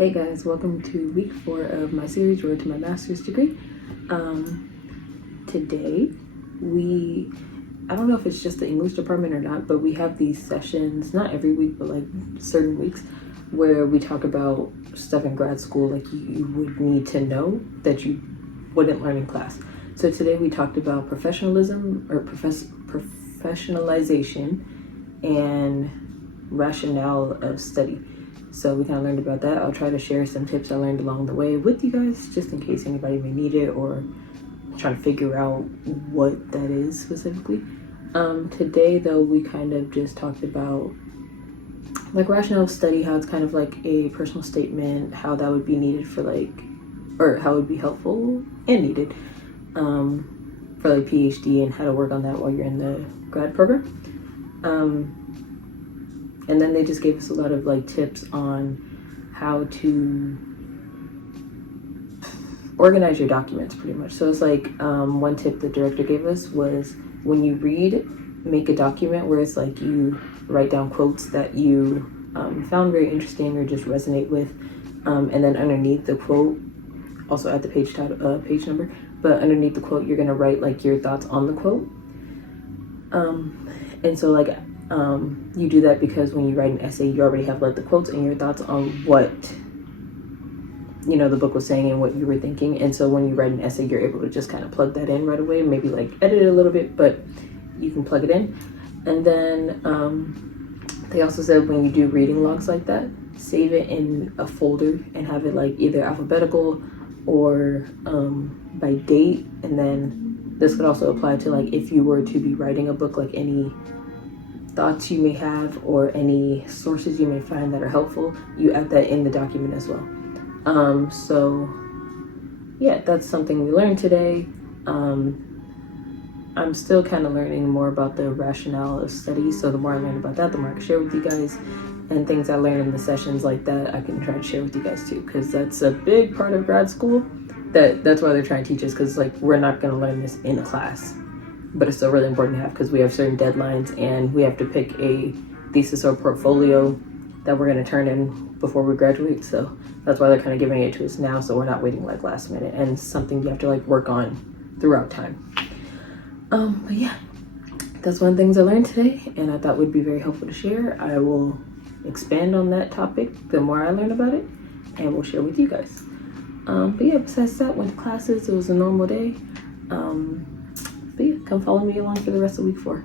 Hey guys, welcome to week 4 of my series, Road to My Master's Degree. Today, I don't know if it's just the English department or not, but we have these sessions, not every week, but like certain weeks, where we talk about stuff in grad school like you would need to know that you wouldn't learn in class. So today we talked about professionalism or professionalization and rationale of study. So we kind of learned about that. I'll try to share some tips I learned along the way with you guys, just in case anybody may need it or try to figure out what that is specifically. Today, though, we kind of just talked about like rationale of study, how it's kind of like a personal statement, how that would be needed for or how it would be helpful and needed for like PhD and how to work on that while you're in the grad program. And then they just gave us a lot of like tips on how to organize your documents pretty much. So it's like one tip the director gave us was when you read, make a document where it's like you write down quotes that you found very interesting or just resonate with. And then underneath the quote, also add the page number, but underneath the quote, you're gonna write like your thoughts on the quote. And so like you do that because when you write an essay, you already have like the quotes and your thoughts on what the book was saying and what you were thinking. And so when you write an essay, you're able to just kind of plug that in right away, maybe like edit it a little bit, but you can plug it in. And then they also said when you do reading logs like that, save it in a folder and have it like either alphabetical or by date. And then this could also apply to like if you were to be writing a book, like any thoughts you may have or any sources you may find that are helpful, you add that in the document as well. So yeah, that's something we learned today. I'm still kind of learning more about the rationale of study, so the more I learn about that, the more I can share with you guys, and things I learn in the sessions like that I can try to share with you guys too, because that's a big part of grad school. That's why they're trying to teach us, because like we're not going to learn this in a class, but it's still really important to have because we have certain deadlines and we have to pick a thesis or portfolio that we're going to turn in before we graduate. So that's why they're kind of giving it to us now, so we're not waiting like last minute, and something you have to like work on throughout time. But yeah, that's one of the things I learned today and I thought would be very helpful to share. I will expand on that topic the more I learn about it and we'll share with you guys. But yeah, besides that, went to classes. It was a normal day. But yeah, come follow me along for the rest of week 4.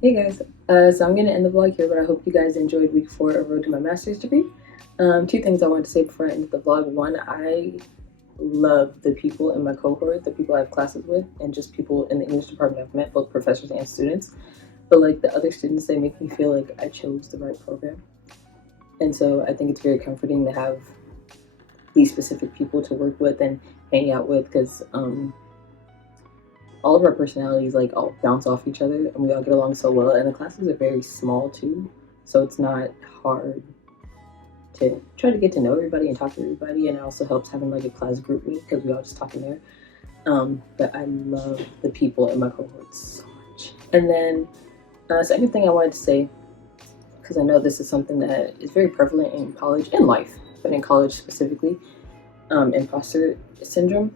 Hey guys, so I'm going to end the vlog here, but I hope you guys enjoyed week 4 of Road to My Master's Degree. 2 things I wanted to say before I ended the vlog. One, I love the people in my cohort, the people I have classes with, and just people in the English department I've met, both professors and students. But like the other students, they make me feel like I chose the right program. And so I think it's very comforting to have these specific people to work with and hang out with, because all of our personalities like all bounce off each other and we all get along so well. And the classes are very small too, so it's not hard to try to get to know everybody and talk to everybody. And it also helps having like a class group meet because we all just talk in there. But I love the people in my cohorts so much. And then second thing I wanted to say, because I know this is something that is very prevalent in college, in life, but in college specifically, imposter syndrome.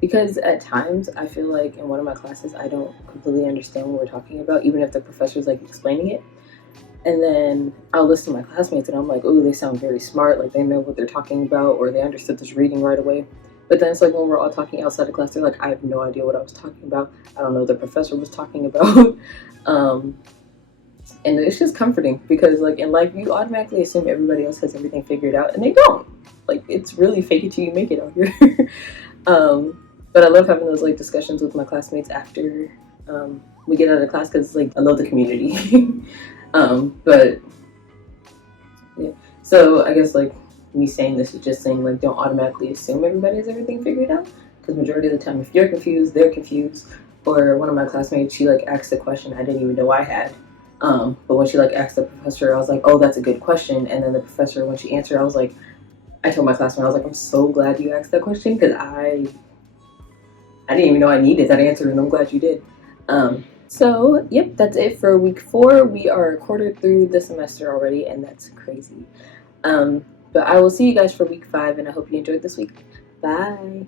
Because at times I feel like in one of my classes I don't completely understand what we're talking about, even if the professor's like explaining it. And then I'll listen to my classmates and I'm like, oh, they sound very smart, like they know what they're talking about, or they understood this reading right away. But then it's like when we're all talking outside of class, they're like, I have no idea what I was talking about. I don't know what the professor was talking about. And it's just comforting because like in life, you automatically assume everybody else has everything figured out, and they don't. Like, it's really fake it till you make it out here. But I love having those like discussions with my classmates after we get out of class, because like I love the community. But yeah, so I guess like me saying this is just saying like don't automatically assume everybody has everything figured out, because majority of the time if you're confused, they're confused. Or one of my classmates, she like asked a question I didn't even know I had. But when she like asked the professor, I was like, oh, that's a good question. And then the professor, when she answered, I told my classmate, I was like, I'm so glad you asked that question, because I didn't even know I needed that answer, and I'm glad you did. So yep, that's it for week 4. We are a quarter through the semester already, and that's crazy. But I will see you guys for week 5, and I hope you enjoyed this week. Bye.